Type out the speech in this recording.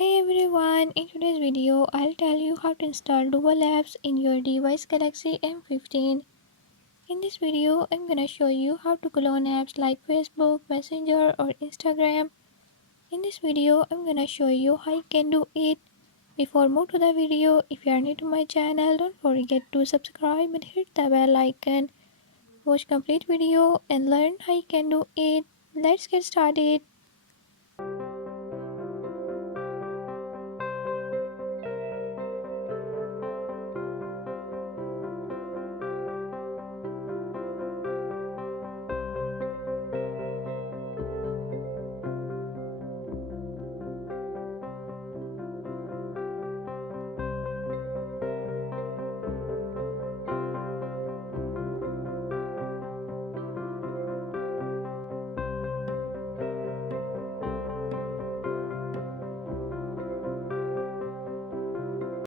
Hey everyone, in today's video I'll tell you how to install dual apps in your device Galaxy M15. In this video I'm gonna show you how to clone apps like Facebook, Messenger or Instagram. In this video I'm gonna show you how you can do it. Before move to the video, if you are new to my channel, don't forget to subscribe and hit the bell icon. Watch complete video and learn how you can do it. Let's get started.